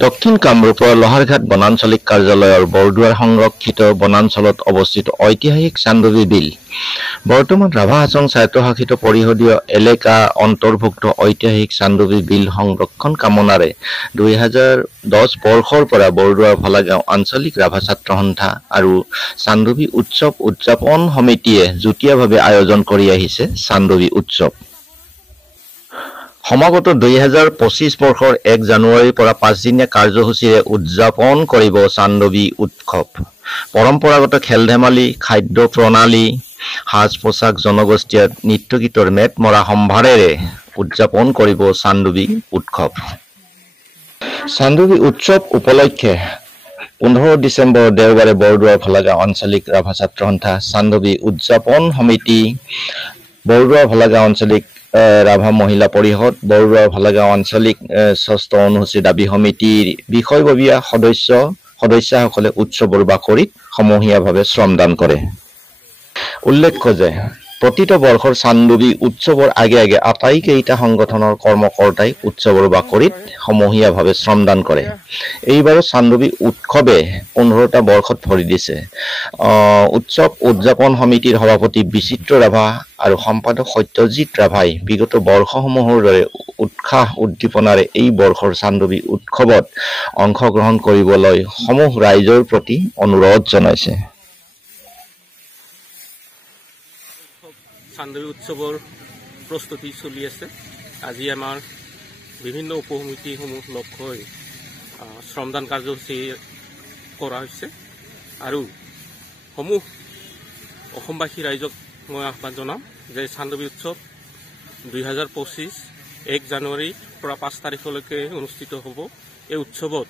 দক্ষিণ কামৰূপৰ লহাৰঘাট বনাঞ্চলিক কাৰ্যালয়ৰ বৰদুৱাৰ সংৰক্ষিত বনাঞ্চলত অৱস্থিত ঐতিহাসিক চান্দৱী বিল বৰ্তমান ৰাভা হাছং স্বায়ত্তশাসিত পৰিষদীয় এলেকা অন্তৰ্ভুক্ত ঐতিহাসিক চান্দৱী বিল সংৰক্ষণ কামনাৰে 2010 বৰ্ষৰ পৰা বৰদুৱাৰ ভলাগাঁও আঞ্চলিক ৰাভা ছাত্ৰ সন্থা আৰু চান্দৱী উৎসৱ উদযাপন সমিতিয়ে যুটীয়াভাৱে আয়োজন কৰি আহিছে চান্দৱী উৎসৱ। সমাগত 2025 বৰ্ষৰ 1 জানুৱাৰীৰ পৰা 5 দিনীয়া কাৰ্যসূচীৰে উদযাপন কৰিব চান্দৱী উৎসৱ। পৰম্পৰাগত খেল-ধেমালি, খাদ্য প্ৰণালী, সাজ-পোছাক, জনগোষ্ঠীয় নৃত্য-গীতৰ মেট মৰা সম্ভাৰেৰে উদযাপন কৰিব চান্দৱী উৎসৱ। চান্দৱী উৎসৱ উপলক্ষে 15 ডিচেম্বৰ দেওবাৰে বৰদুৱাৰ ভলাগাঁও আঞ্চলিক ৰাভা ছাত্ৰ সন্থা, চান্দৱী উদযাপন সমিতি, বৰদুৱাৰ ভলাগাঁও আঞ্চলিক ৰাভা মহিলা পৰিষদ, বৰদুৱাৰ ভলাগাঁও আঞ্চলিক 6ষ্ঠ অনুসূচী দাবী সমিতিৰ বিষয়ববীয়া সদস্যসকলে উৎসৱৰ বাকৰিত সমূহীয়াভাৱে শ্ৰমদান কৰে। উল্লেখ্য যে প্ৰতিটো বৰ্ষৰ চান্দৱী উৎসৱৰ আগে আগে আটাইকেইটা সংগঠনৰ কৰ্মকৰ্তাই উৎসৱৰ বাকৰিত সমূহীয়াভাৱে শ্ৰমদান কৰে। এইবাৰো চান্দৱী উৎসৱে 15টা বৰ্ষত ভৰি দিছে। উৎসৱ উদযাপন সমিতিৰ সভাপতি বিচিত্ৰ ৰাভা আৰু সম্পাদক সত্যজিৎ ৰাভাই বিগত বৰ্ষসমূহৰ দৰে উৎসাহ উদ্দীপনাৰে এই বৰ্ষৰ চান্দৱী উৎসৱত অংশগ্ৰহণ কৰিবলৈ সমূহ ৰাইজৰ প্ৰতি অনুৰোধ জনাইছে। চান্দৱী উৎসৱৰ প্ৰস্তুতি চলি আছে। আজি আমাৰ বিভিন্ন উপসমিতিসমূহ লগ হৈ শ্ৰমদান কাৰ্যসূচী কৰা হৈছে আৰু সমূহ অসমবাসী ৰাইজক মই আহ্বান জনাম যে চান্দৱী উৎসৱ 2025 1 জানুৱাৰীৰ পৰা 5 তাৰিখলৈকে অনুষ্ঠিত হ'ব। এই উৎসৱত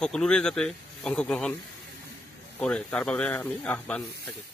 সকলোৰে যাতে অংশগ্ৰহণ কৰে তাৰ বাবে আমি আহ্বান থাকিম।